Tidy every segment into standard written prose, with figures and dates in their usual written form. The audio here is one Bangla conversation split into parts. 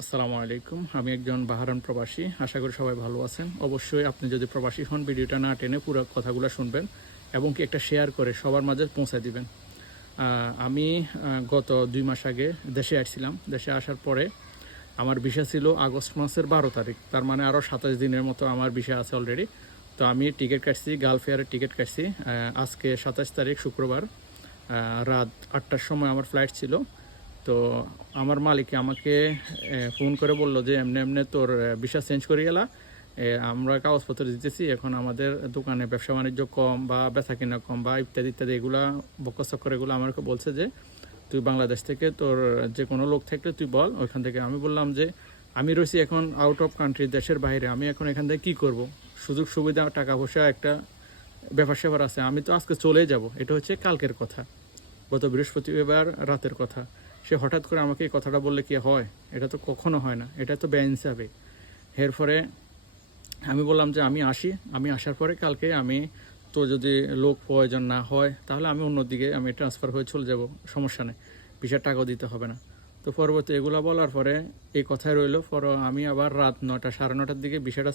আসসালামু আলাইকুম। আমি একজন বাহারান প্রবাসী। আশা করি সবাই ভালো আছেন। অবশ্যই আপনি যদি প্রবাসী হন, ভিডিওটা না টেনে পুরো কথাগুলো শুনবেন এবং কি একটা শেয়ার করে সবার মাঝে পৌঁছে দিবেন। আমি গত 2 মাস আগে দেশে আসছিলাম। দেশে আসার পরে আমার ভিসা ছিল আগস্ট মাসের 12 তারিখ। তার মানে আরও 27 দিনের মতো আমার ভিসা আছে অলরেডি। তো আমি টিকিট কাটছি, গালফ এয়ারের টিকিট কাটছি। আজকে 27 তারিখ শুক্রবার রাত 8টার সময় আমার ফ্লাইট ছিল। তো আমার মালিক আমাকে ফোন করে বলল যে এমনি এমনি তোর ভিসা চেঞ্জ করে গেলা, আমরা কাগজপত্র দিতেছি, এখন আমাদের দোকানে ব্যবসা বাণিজ্য কম বা বেচা কিনা কম বা ইত্যাদি ইত্যাদি এগুলা বকচক্কর এগুলো আমাকে বলছে যে তুই বাংলাদেশ থেকে তোর যে কোনো লোক থাকলে তুই বল ওইখান থেকে। আমি বললাম যে আমি রয়েছি এখন আউট অফ কান্ট্রি, দেশের বাইরে, আমি এখন এখান থেকে কী করব, সুযোগ সুবিধা টাকা পয়সা একটা ব্যাপার স্যাপার আছে, আমি তো আজকে চলেই যাব। এটা হচ্ছে কালকের কথা, গত বৃহস্পতিবার রাতের কথা। সে হঠাৎ করে আমাকে এই কথাটা বললে কি হয়? এটা তো কখনো হয় না, এটা তো বেইনসাফি। এরপরে আমি বললাম যে আমি আসি, আমি আসার পরে কালকে আমি তো যদি লোক প্রয়োজন না হয় তাহলে আমি অন্যদিকে আমি ট্রান্সফার হয়ে চলে যাব, সমস্যা নেই, ভিসার টাকাও দিতে হবে না। তো পরবর্তী এগুলো বলার পরে এই কথাই রইল। আমি আবার রাত 9টা 9:30টার দিকে ভিসাটা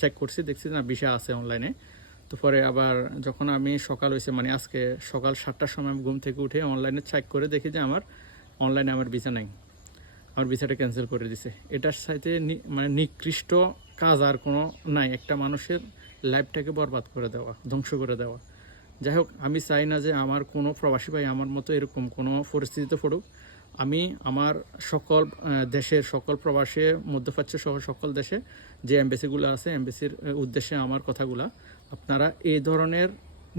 চেক করছি, দেখছি না ভিসা আছে অনলাইনে। তো পরে আবার যখন আমি সকাল হয়েছে, মানে আজকে সকাল 7টার সময় আমি ঘুম থেকে উঠে অনলাইনে চেক করে দেখি যে অনলাইনে আমার ভিসা নাই, আমার ভিসাটা ক্যান্সেল করে দিছে। এটার সাথে মানে নিকৃষ্ট কাজ আর কোনো নাই, একটা মানুষের লাইফটাকে বরবাদ করে দেওয়া, ধ্বংস করে দেওয়া। যাই হোক, আমি চাই না যে আমার কোনো প্রবাসী ভাই আমার মতো এরকম কোনো পরিস্থিতিতে পড়ুক। আমি আমার সকল দেশের সকল প্রবাসী, মধ্যপ্রাচ্য সহ সকল দেশে যে এমবেসিগুলো আছে, এমবেসির উদ্দেশ্যে আমার কথাগুলা, আপনারা এই ধরনের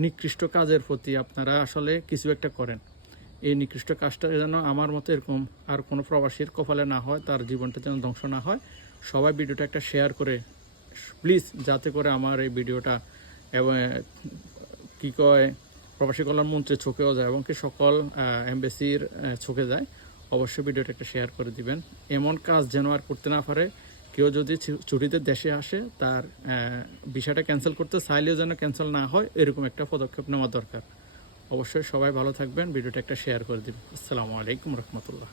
নিকৃষ্ট কাজের প্রতি আপনারা আসলে কিছু একটা করেন। এই নিকৃষ্ট কাজটা যেন আমার মতো এরকম আর কোনো প্রবাসীর কপালে না হয়, তার জীবনটা যেন ধ্বংস না হয়। সবাই ভিডিওটা একটা শেয়ার করে প্লিজ, যাতে করে আমার এই ভিডিওটা এবং কী কয় প্রবাসী কল্যাণ মন্ত্রীর চোখেও যায় এবং কি সকল এমবেসির চোখে যায়। অবশ্যই ভিডিওটা একটা শেয়ার করে দিবেন। এমন কাজ যেন আর করতে না পারে। কেউ যদি ছুটিতে দেশে আসে, তার ভিসাটা ক্যান্সেল করতে চাইলেও যেন ক্যান্সেল না হয়, এরকম একটা পদক্ষেপ নেওয়া দরকার। অবশ্যই সবাই ভালো থাকবেন, ভিডিওটা একটা শেয়ার করে দিন। আসসালামু আলাইকুম রহমতুল্লাহ।